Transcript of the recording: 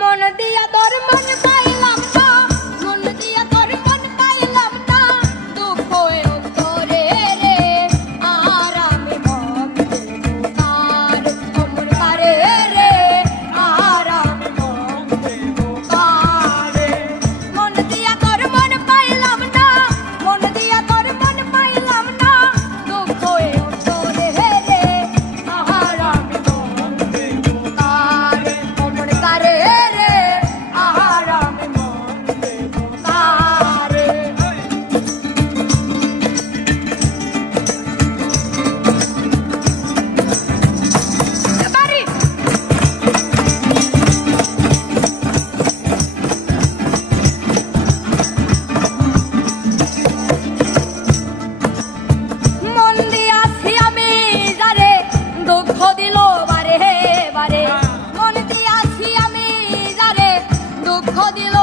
মন দিয়া তোর মন পাইলাম না, মন দিয়া তোর মন পাইলাম না, দুঃখ অন্তরে রে, আর আমি মন দেব কার, অমর পারে রে, আর আমি মন দেব কার। মন দিয়া তোর মন পাইলাম না, মন দিয়া তোর মন পাইলাম না, দুঃখ অন্তরে রে, আর আমি মন দেব কার, অমর পারে রে, আর আমি মন দেব কার। বাড়ি মন দিয়াছি আমি যারে দুঃখ দিল বারে বারে, মন দিয়াছি আমি যারে দুঃখ দিল